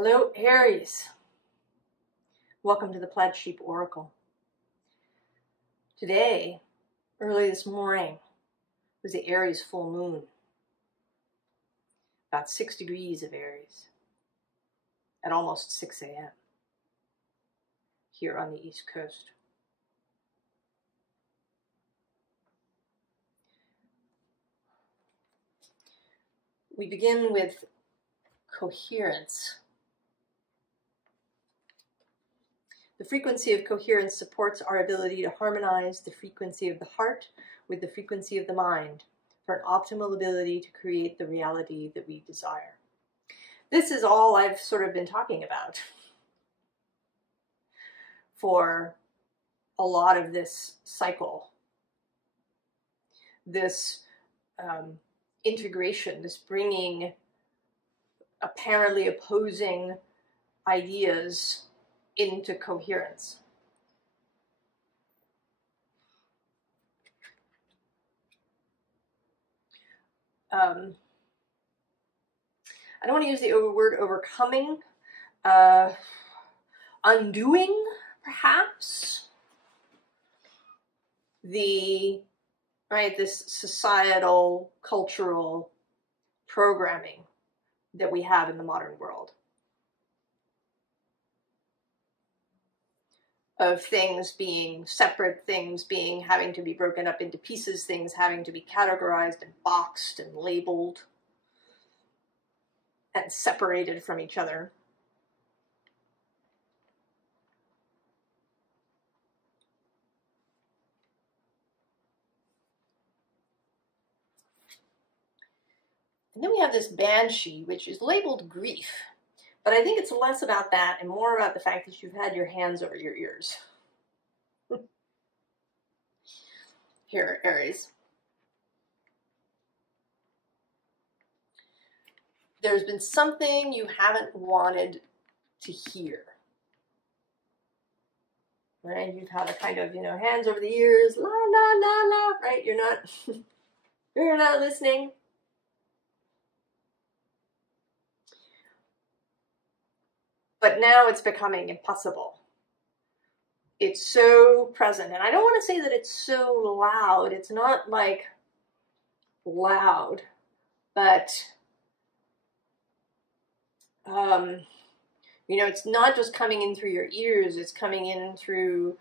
Hello, Aries. Welcome to the Plaid Sheep Oracle. Today, early this morning, was the Aries full moon. About 6 degrees of Aries at almost 6 a.m. here on the East Coast. We begin with coherence. The frequency of coherence supports our ability to harmonize the frequency of the heart with the frequency of the mind for an optimal ability to create the reality that we desire. This is all I've sort of been talking about for a lot of this cycle. This integration, this bringing apparently opposing ideas into coherence. I don't want to use the word overcoming, undoing, perhaps, this societal, cultural programming that we have in the modern world. Of things being separate, things having to be broken up into pieces, things having to be categorized and boxed and labeled and separated from each other. And then we have this banshee, which is labeled grief. But I think it's less about that and more about the fact that you've had your hands over your ears. Here, Aries. There's been something you haven't wanted to hear. Right? You've had a kind of, hands over the ears, la, la, la, la, right? You're not listening. But now it's becoming impossible. It's so present. And I don't want to say that it's so loud. It's not like loud, but, it's not just coming in through your ears. It's coming in through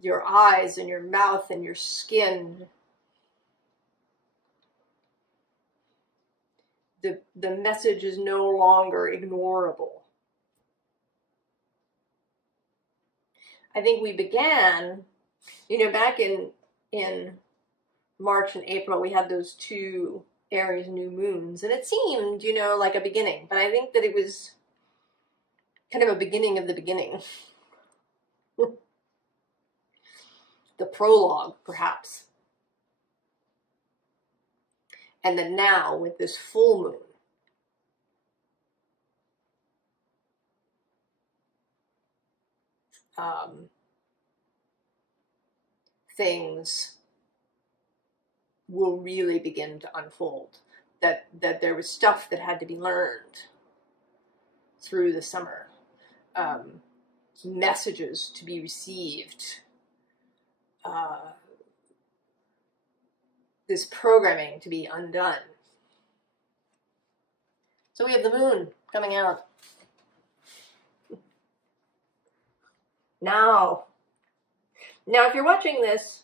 your eyes and your mouth and your skin. The message is no longer ignorable. I think we began, back in March and April, we had those 2 Aries new moons, and it seemed, like a beginning, but I think that it was kind of a beginning of the beginning. The prologue, perhaps. And then now, with this full moon, things will really begin to unfold. That there was stuff that had to be learned through the summer, messages to be received, this programming to be undone. So we have the moon coming out. Now, if you're watching this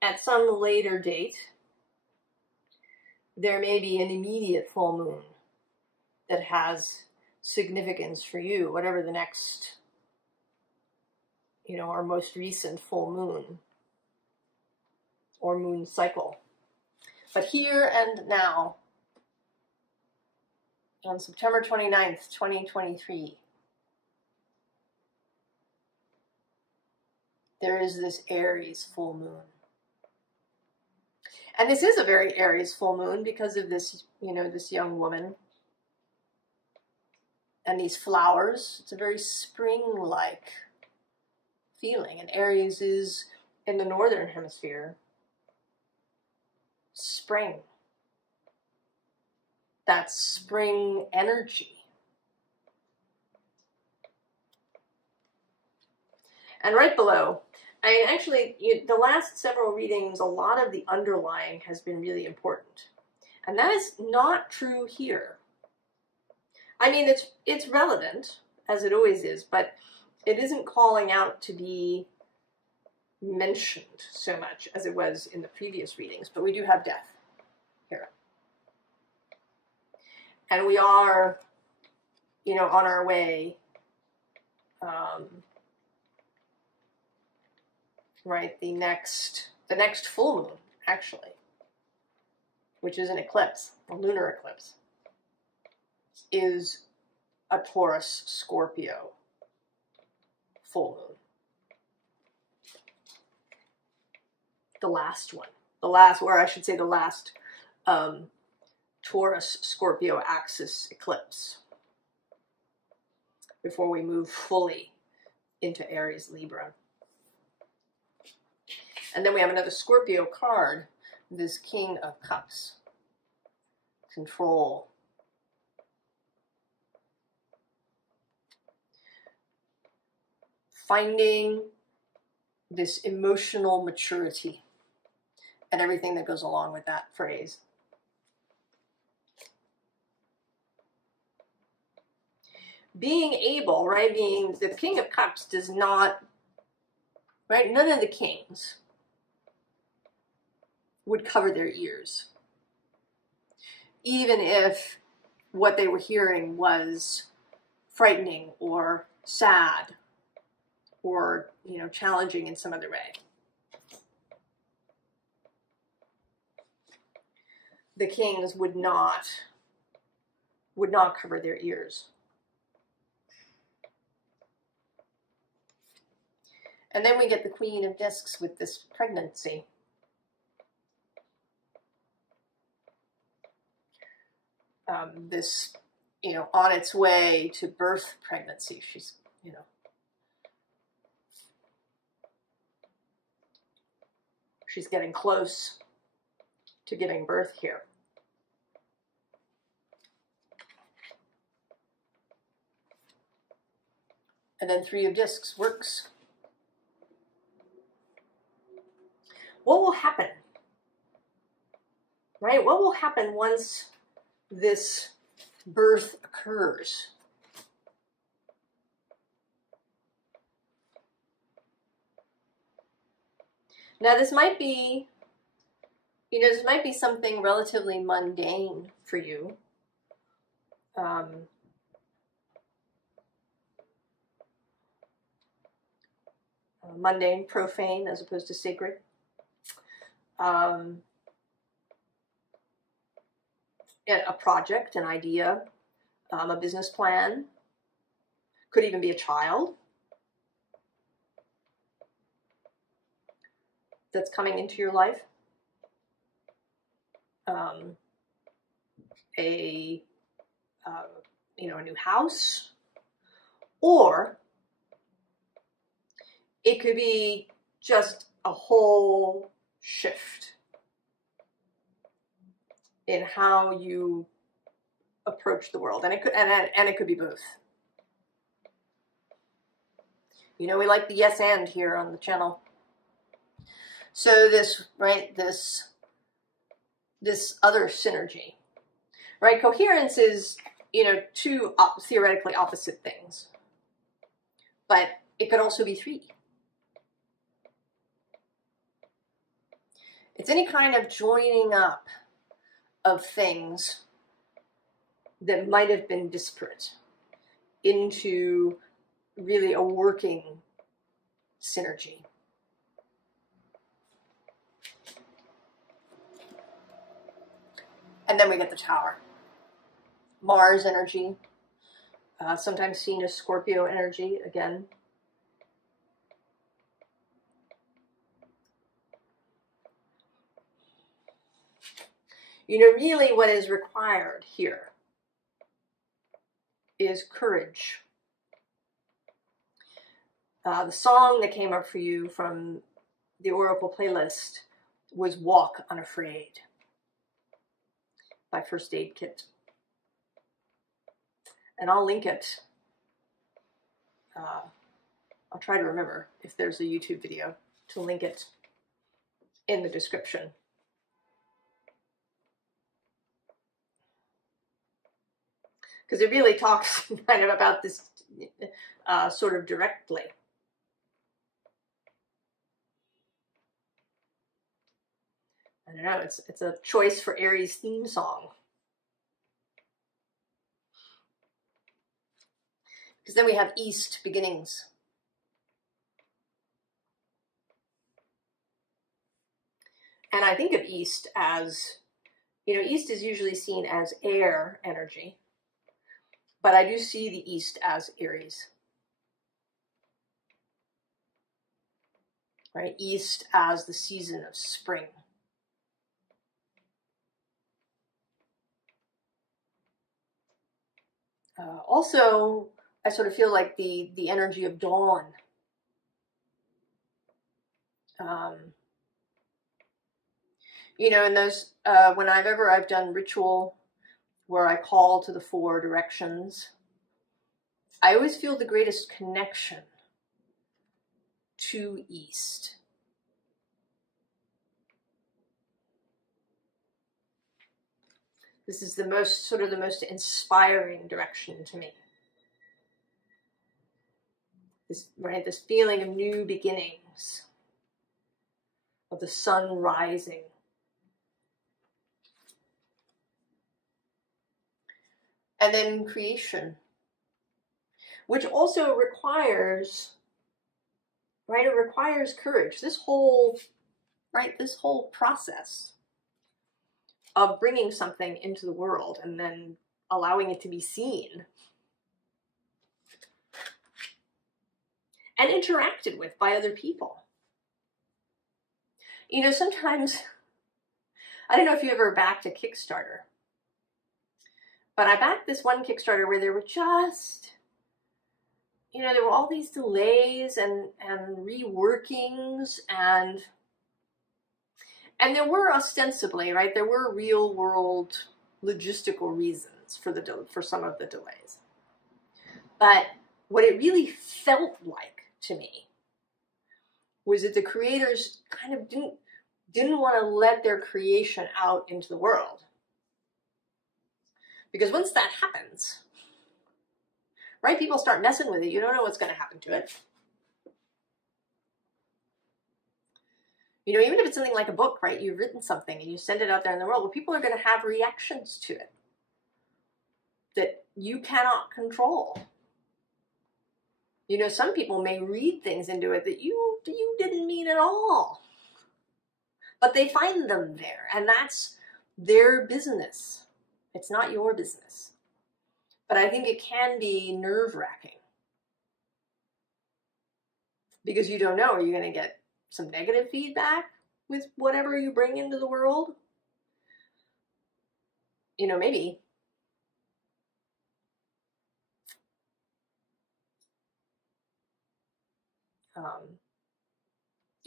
at some later date, there may be an immediate full moon that has significance for you, whatever the next, or most recent full moon or moon cycle. But here and now, on September 29th, 2023, there is this Aries full moon. And this is a very Aries full moon because of this, this young woman and these flowers. It's a very spring-like feeling. And Aries is, in the northern hemisphere, spring. That spring energy. And right below, I mean, actually, the last several readings, a lot of the underlying has been really important. And that is not true here. I mean, it's relevant, as it always is, but it isn't calling out to be mentioned so much as it was in the previous readings. But we do have death here. And we are, you know, on our way, right, the next full moon, actually, which is an eclipse, a lunar eclipse, is a Taurus Scorpio full moon. The last one. The last, or I should say the last Taurus Scorpio axis eclipse before we move fully into Aries Libra. And then we have another Scorpio card, this King of Cups. Control. Finding this emotional maturity and everything that goes along with that phrase. Being able, right, being the King of Cups does not, right, none of the kings would cover their ears, even if what they were hearing was frightening or sad or, you know, challenging in some other way. The kings would not cover their ears. And then we get the Queen of Discs with this pregnancy. This, you know, on its way to birth pregnancy. She's, you know, she's getting close to giving birth here. And then Three of Discs works. What will happen? Right? What will happen once this birth occurs? Now, this might be, you know, this might be something relatively mundane for you. Mundane, profane, as opposed to sacred. A project, an idea, a business plan. Could even be a child that's coming into your life. You know, a new house, or it could be just a whole shift in how you approach the world, and it could be both. You know, we like the yes and here on the channel. So this, right, this other synergy, right? Coherence is, you know, two theoretically opposite things, but it could also be three. It's any kind of joining up of things that might have been disparate into really a working synergy. And then we get the Tower. Mars energy, sometimes seen as Scorpio energy again. You know, really what is required here is courage. The song that came up for you from the Oracle playlist was Walk Unafraid by First Aid Kit. And I'll link it I'll try to remember if there's a YouTube video to link it in the description. Because it really talks kind of about this sort of directly. I don't know, it's a choice for Aries theme song. Because then we have East beginnings. And I think of East as, you know, East is usually seen as air energy, but I do see the East as Aries. Right? East as the season of spring. Also, I sort of feel like the energy of dawn. You know, in those, when I've done ritual where I call to the 4 directions, I always feel the greatest connection to East. This is the most, sort of the most inspiring direction to me. This, right, this feeling of new beginnings, of the sun rising. And then creation, which also requires, right, it requires courage. This whole, right, this whole process of bringing something into the world and then allowing it to be seen and interacted with by other people. You know, sometimes, I don't know if you ever backed a Kickstarter, but I backed this one Kickstarter where there were just, you know, there were all these delays and reworkings and there were ostensibly, right, there were real world logistical reasons for some of the delays. But what it really felt like to me was that the creators kind of didn't want to let their creation out into the world. Because once that happens, right, people start messing with it. You don't know what's going to happen to it. You know, even if it's something like a book, right, you've written something and you send it out there in the world, well, people are going to have reactions to it that you cannot control. You know, some people may read things into it that you didn't mean at all. But they find them there, and that's their business. It's not your business. But I think it can be nerve-wracking. Because you don't know, are you going to get some negative feedback with whatever you bring into the world? You know, maybe.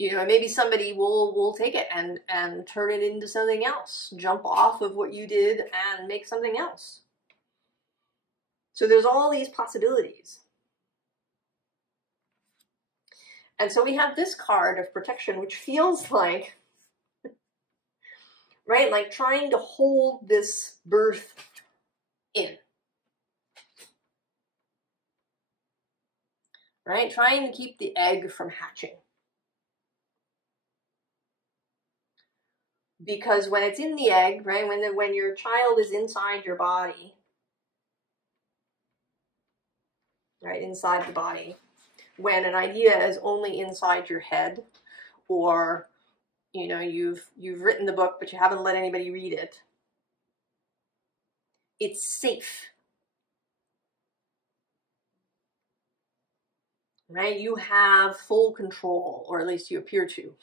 You know, maybe somebody will take it and turn it into something else. Jump off of what you did and make something else. So there's all these possibilities. And so we have this card of protection, which feels like, right, like trying to hold this birth in. Right? Trying to keep the egg from hatching. Because when it's in the egg, right, when your child is inside your body, right, inside the body, when an idea is only inside your head, or, you know, you've written the book but you haven't let anybody read it, it's safe. Right? You have full control, or at least you appear to.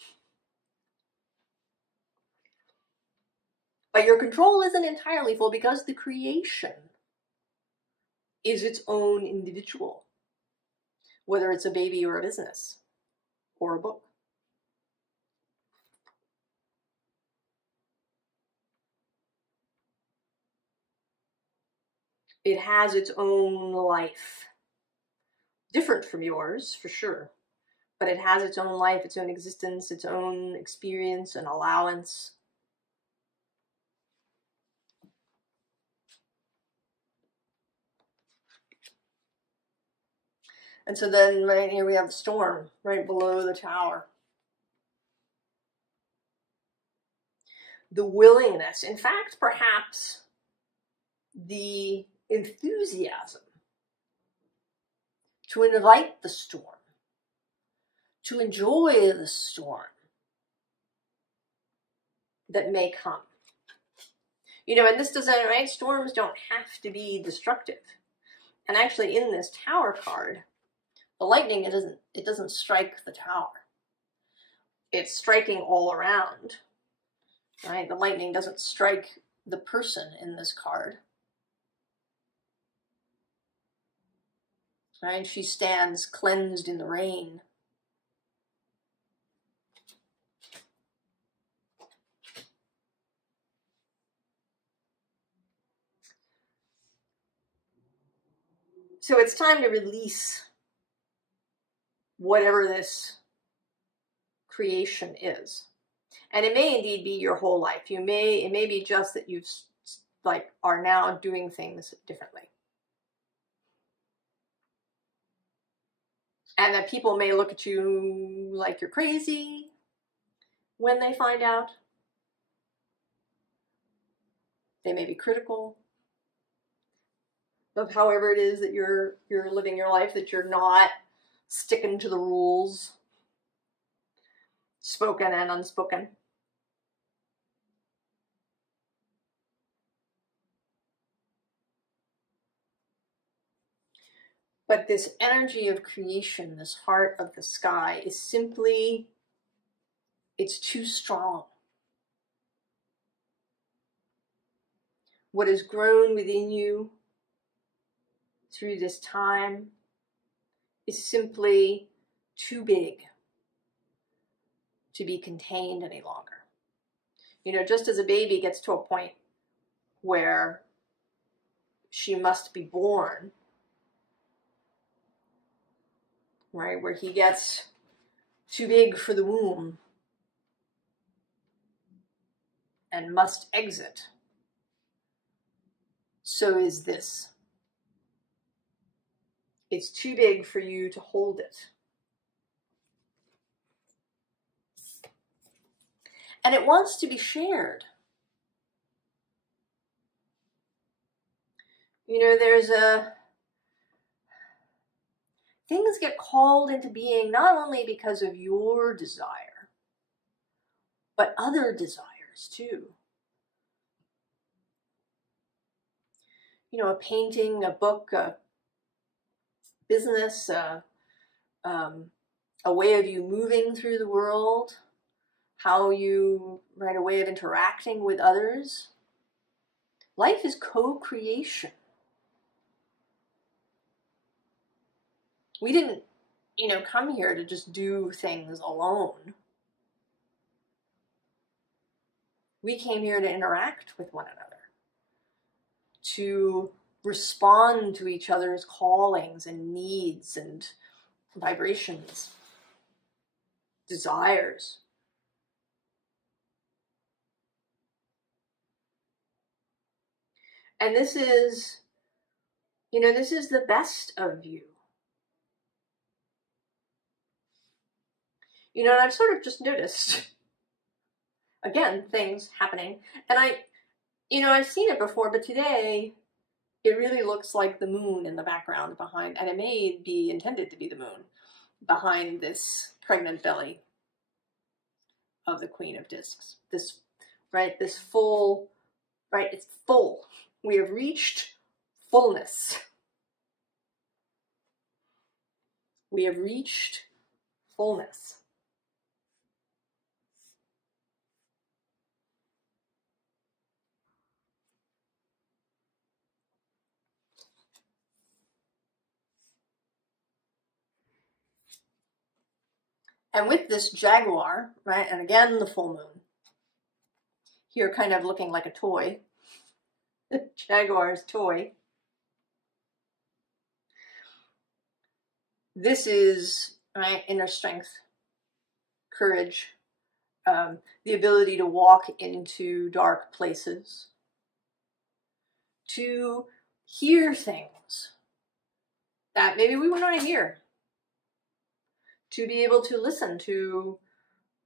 But your control isn't entirely full because the creation is its own individual, whether it's a baby or a business or a book. It has its own life. different from yours, for sure. But it has its own life, its own existence, its own experience and allowance. And so then right here we have the storm right below the tower. The willingness, in fact, perhaps the enthusiasm to invite the storm, to enjoy the storm that may come. You know, and this doesn't, right? Storms don't have to be destructive. And actually in this tower card, the lightning, it doesn't strike the tower. It's striking all around, right? The lightning doesn't strike the person in this card. Right? She stands cleansed in the rain. So it's time to release whatever this creation is. And it may indeed be your whole life. It may be just that you've are now doing things differently. And that people may look at you like you're crazy when they find out. They may be critical of however it is that you're living your life, that you're not sticking to the rules, spoken and unspoken. But this energy of creation, this heart of the sky, is simply, it's too strong. What has grown within you through this time is simply too big to be contained any longer. You know, just as a baby gets to a point where she must be born, right, where he gets too big for the womb and must exit, so is this. It's too big for you to hold it. And it wants to be shared. You know, things get called into being not only because of your desire, but other desires too. You know, a painting, a book, a business, a way of you moving through the world, how you, right, a way of interacting with others. Life is co-creation. We didn't, you know, come here to just do things alone. We came here to interact with one another, to respond to each other's callings and needs and vibrations, desires. And this is, you know, this is the best of you. You know, and I've sort of just noticed, again, things happening. And I've seen it before, but today it really looks like the moon in the background behind, and it may be intended to be the moon, behind this pregnant belly of the Queen of Discs. This, right, this full, right, it's full. We have reached fullness. We have reached fullness. And with this jaguar, right, and again the full moon, here kind of looking like a toy, jaguar's toy. this is, right, inner strength, courage, the ability to walk into dark places, to hear things that maybe we would not hear, to be able to listen to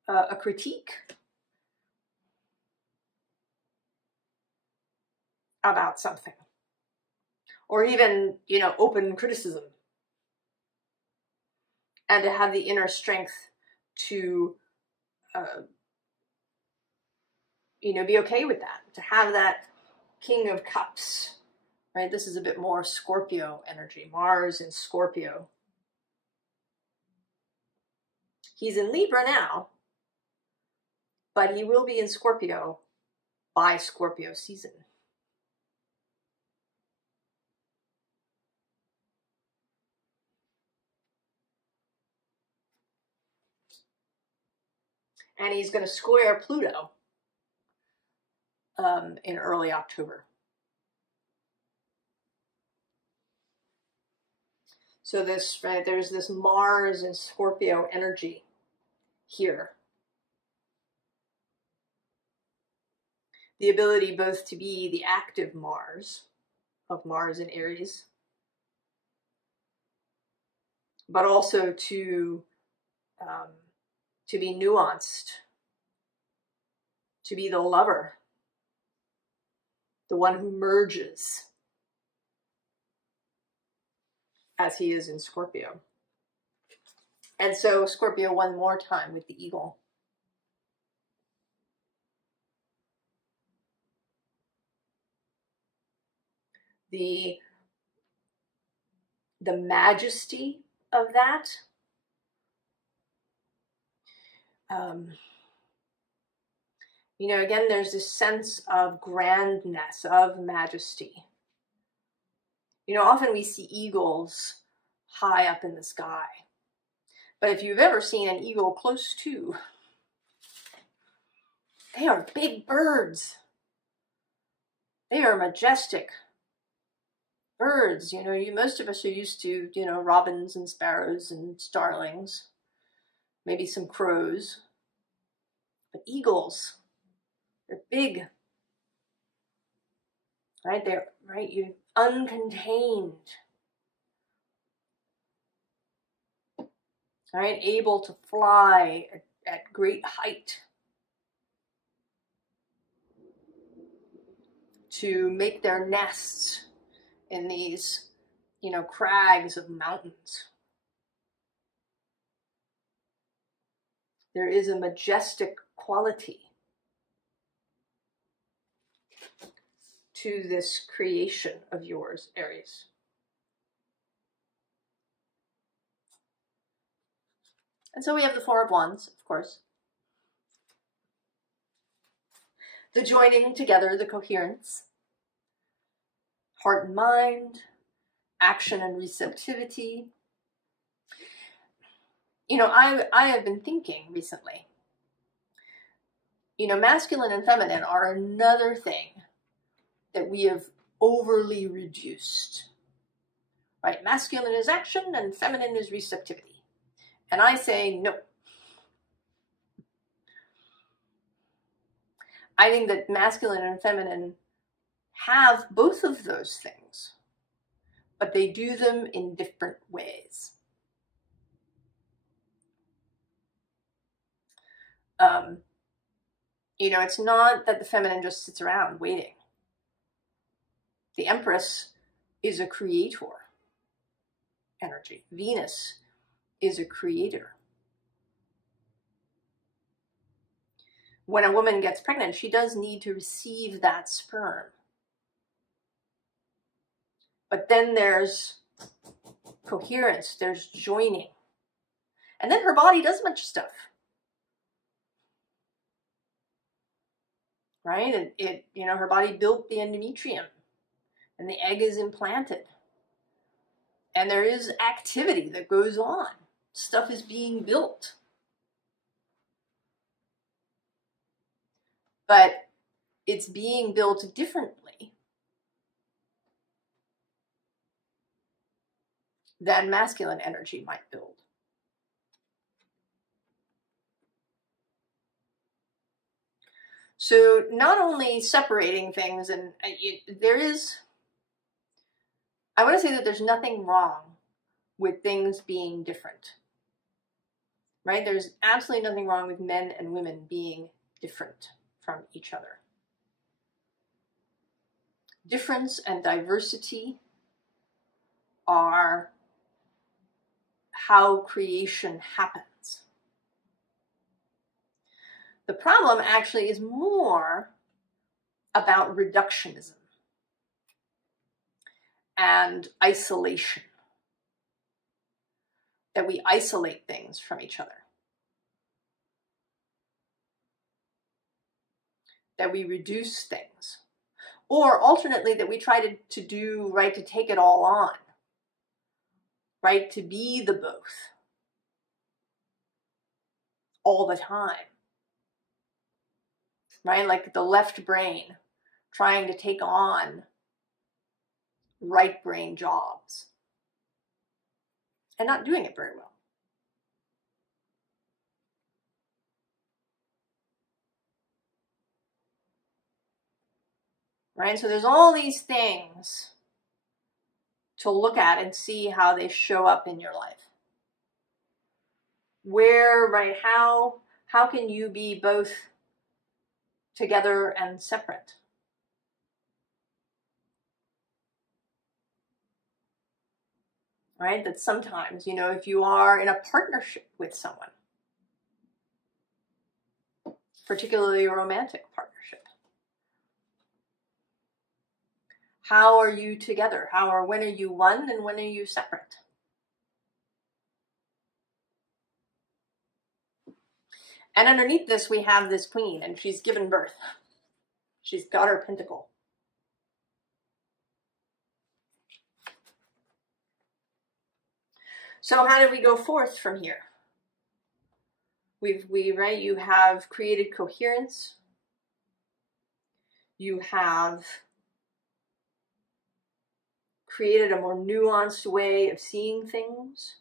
a critique about something, or even, you know, open criticism, and to have the inner strength to, you know, be okay with that, to have that King of Cups, right? This is a bit more Scorpio energy, Mars in Scorpio. He's in Libra now, but he will be in Scorpio by Scorpio season. And he's going to square Pluto in early October. So this, right, there's this Mars and Scorpio energy here. The ability both to be the active Mars, of Mars in Aries, but also to be nuanced, to be the lover, the one who merges, as he is in Scorpio. And so Scorpio one more time with the eagle. The majesty of that, you know, again, there's this sense of grandness, of majesty. You know, often we see eagles high up in the sky. But if you've ever seen an eagle close to, they are big birds. They are majestic birds. You know, most of us are used to, you know, robins and sparrows and starlings, maybe some crows. But eagles, they're big, right? They're, right, you uncontained, right? Able to fly at great height, to make their nests in these, you know, crags of mountains. There is a majestic quality to this creation of yours, Aries. And so we have the Four of Wands, of course. The joining together, the coherence, heart and mind, action and receptivity. You know, I have been thinking recently, you know, masculine and feminine are another thing that we have overly reduced, right? Masculine is action and feminine is receptivity. And I say no. I think that masculine and feminine have both of those things, but they do them in different ways. You know, it's not that the feminine just sits around waiting. The Empress is a creator energy. Venus is a creator. When a woman gets pregnant, she does need to receive that sperm. But then there's coherence, there's joining. And then her body does a bunch of stuff. Right? It you know, her body built the endometrium, and the egg is implanted. And there is activity that goes on. Stuff is being built. But it's being built differently than masculine energy might build. So not only separating things, and there is, I want to say that there's nothing wrong with things being different, right? There's absolutely nothing wrong with men and women being different from each other. Difference and diversity are how creation happens. The problem actually is more about reductionism and isolation, that we isolate things from each other, that we reduce things, or alternately that we try to do, right, to take it all on, right, to be the both all the time, right, like the left brain trying to take on right brain jobs and not doing it very well. Right? So there's all these things to look at and see how they show up in your life. Where, right, how can you be both together and separate? Right? That sometimes, you know, if you are in a partnership with someone, particularly a romantic partnership, how are you together? When are you one and when are you separate? And underneath this, we have this queen, and she's given birth. She's got her pentacle. So how do we go forth from here? Right, you have created coherence. You have created a more nuanced way of seeing things,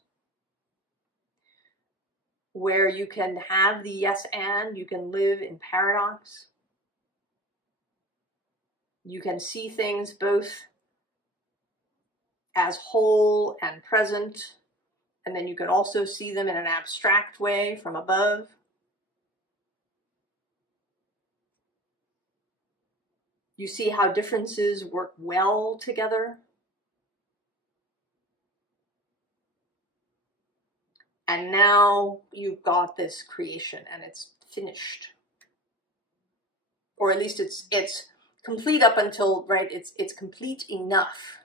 where you can have the yes and, you can live in paradox. You can see things both as whole and present, and then you can also see them in an abstract way from above. You see how differences work well together. And now you've got this creation and it's finished. Or at least it's complete up until, right, it's complete enough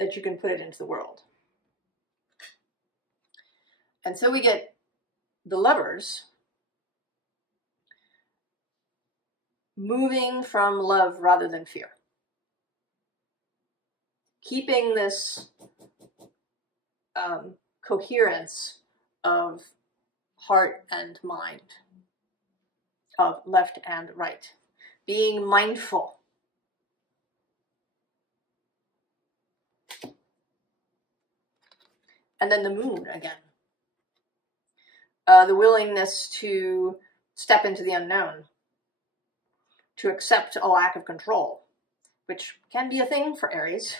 that you can put it into the world. And so we get the Lovers moving from love rather than fear. Keeping this coherence of heart and mind, of left and right. Being mindful. And then the moon again. The willingness to step into the unknown. To accept a lack of control, which can be a thing for Aries.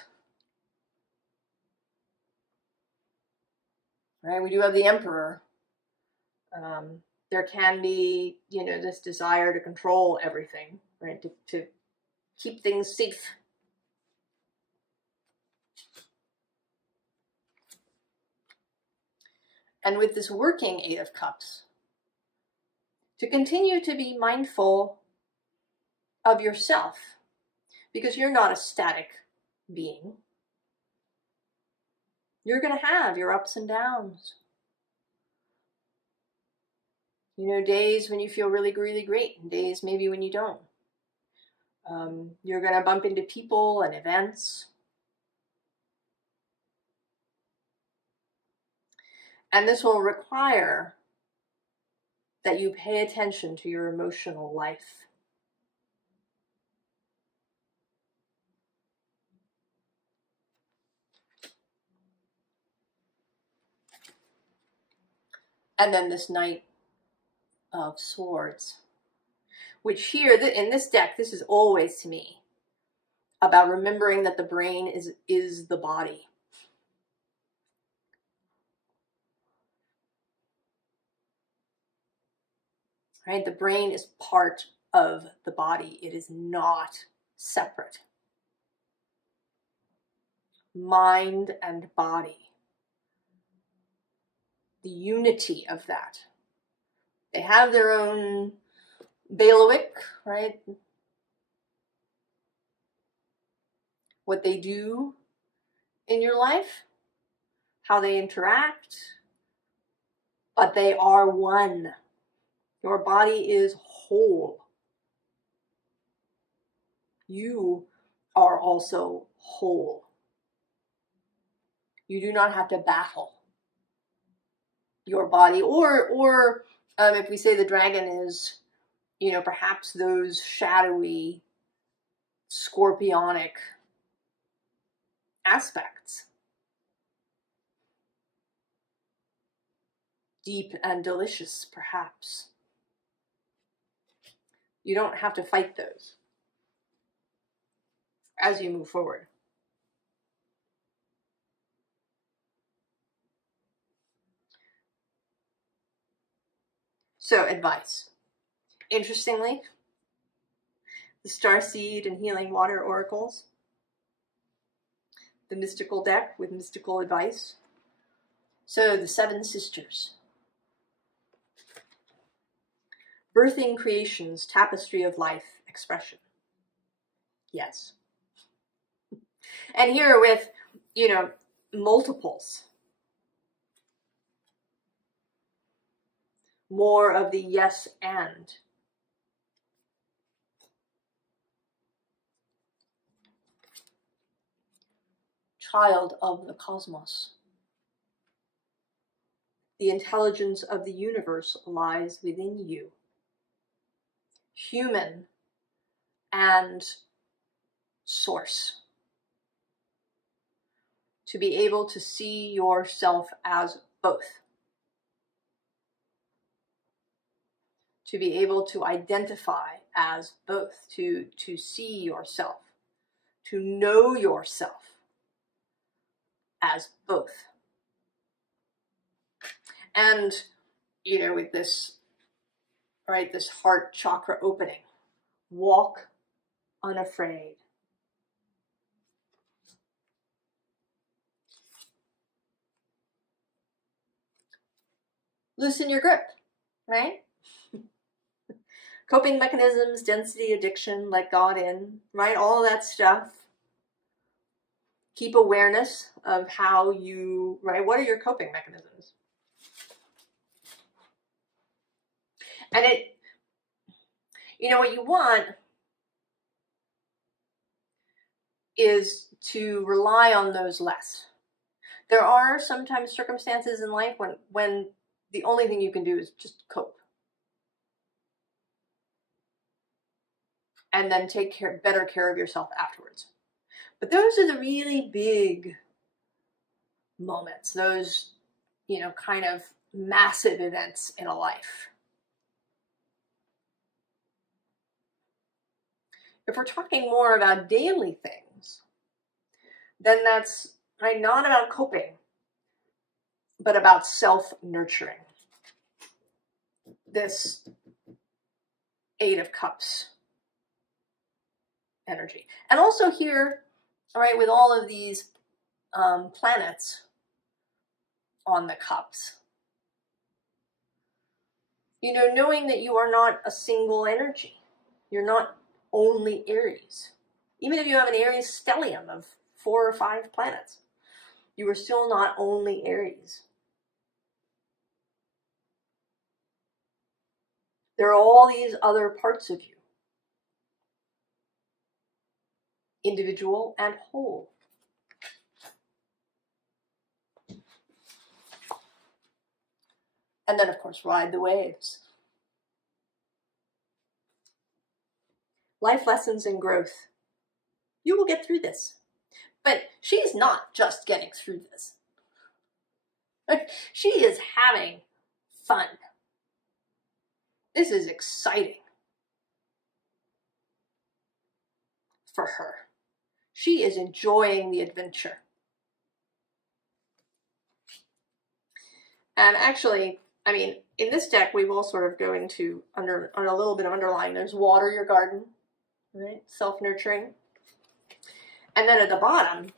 Right? We do have the Emperor. There can be, you know, this desire to control everything, right? To keep things safe. And with this working Eight of Cups, to continue to be mindful of yourself, because you're not a static being. You're going to have your ups and downs. You know, days when you feel really, really great, and days maybe when you don't. You're going to bump into people and events. And this will require that you pay attention to your emotional life. And then this Knight of Swords, which here in this deck, this is always to me about remembering that the brain is the body. Right? The brain is part of the body. It is not separate. Mind and body. The unity of that. They have their own bailiwick, right? What they do in your life, how they interact, but they are one. Your body is whole. You are also whole. You do not have to battle your body, or if we say the dragon is, you know, perhaps those shadowy, scorpionic aspects. Deep and delicious, perhaps. You don't have to fight those as you move forward. So, advice. Interestingly, the Starseed and Healing Water Oracles, the mystical deck with mystical advice. So, the Seven Sisters. Birthing creations, tapestry of life, expression. Yes. And here with, you know, multiples. More of the yes and. Child of the cosmos. The intelligence of the universe lies within you. Human and source. To be able to see yourself as both. To be able to identify as both. To see yourself. To know yourself as both. And, you know, with this, right, this heart chakra opening. Walk unafraid. Loosen your grip, right? Coping mechanisms, density, addiction, let God in, right? All that stuff. Keep awareness of how you, right? What are your coping mechanisms? And it, you know, what you want is to rely on those less. There are sometimes circumstances in life when the only thing you can do is just cope. And then take better care of yourself afterwards. But those are the really big moments, those, you know, kind of massive events in a life. If we're talking more about daily things, then that's right, not about coping, but about self-nurturing. This Eight of Cups energy. And also here, all right, with all of these planets on the cups, you know, knowing that you are not a single energy. You're not only Aries. Even if you have an Aries stellium of 4 or 5 planets, you are still not only Aries. There are all these other parts of you. Individual and whole. And then, of course, ride the waves. Life lessons and growth. You will get through this. But she's not just getting through this. She is having fun. This is exciting for her. She is enjoying the adventure. And actually, I mean, in this deck, we will sort of go into on a little bit of underlying. There's water your garden, right? Self-nurturing. And then at the bottom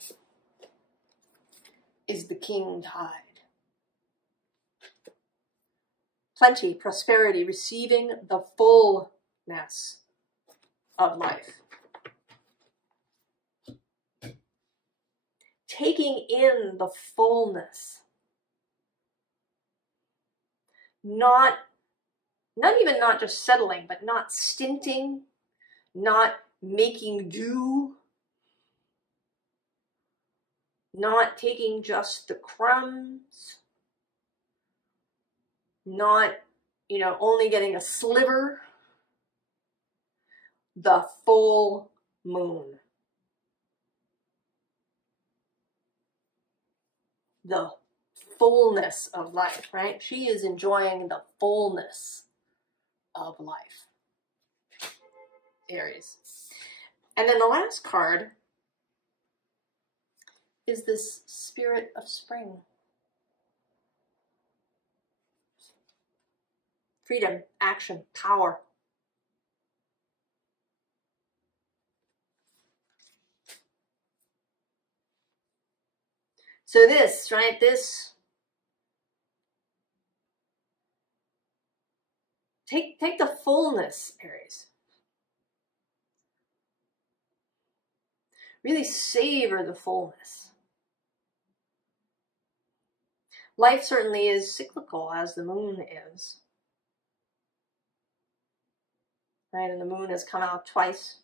is the king tide. Plenty, prosperity, receiving the fullness of life. Taking in the fullness. Not just settling, but not stinting, not making do, not taking just the crumbs, not, only getting a sliver, the full moon. The fullness of life, right? She is enjoying the fullness of life. Aries. And then the last card is this spirit of spring. Freedom, action, power. So this, right, this, take the fullness, Aries. Really savor the fullness. Life certainly is cyclical, as the moon is. Right, and the moon has come out twice.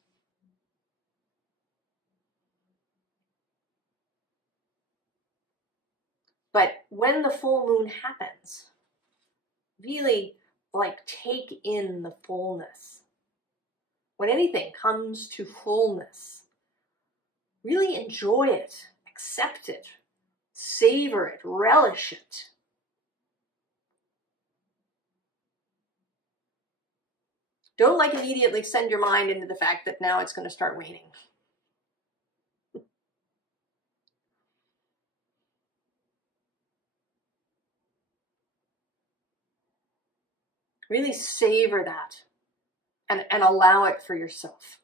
But when the full moon happens, really take in the fullness. When anything comes to fullness, really enjoy it, accept it, savor it, relish it. Don't immediately send your mind into the fact that now it's going to start waning. Really savor that and allow it for yourself.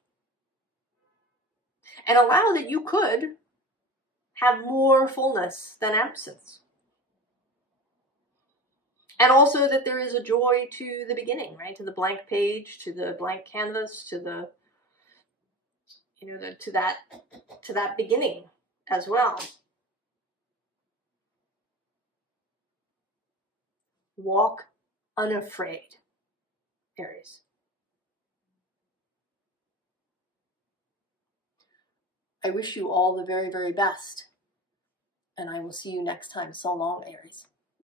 And allow that you could have more fullness than absence. And also that there is a joy to the beginning, right? To the blank page, to the blank canvas, to the, to that beginning as well. Walk unafraid, Aries. I wish you all the very, very best. And I will see you next time. So long, Aries.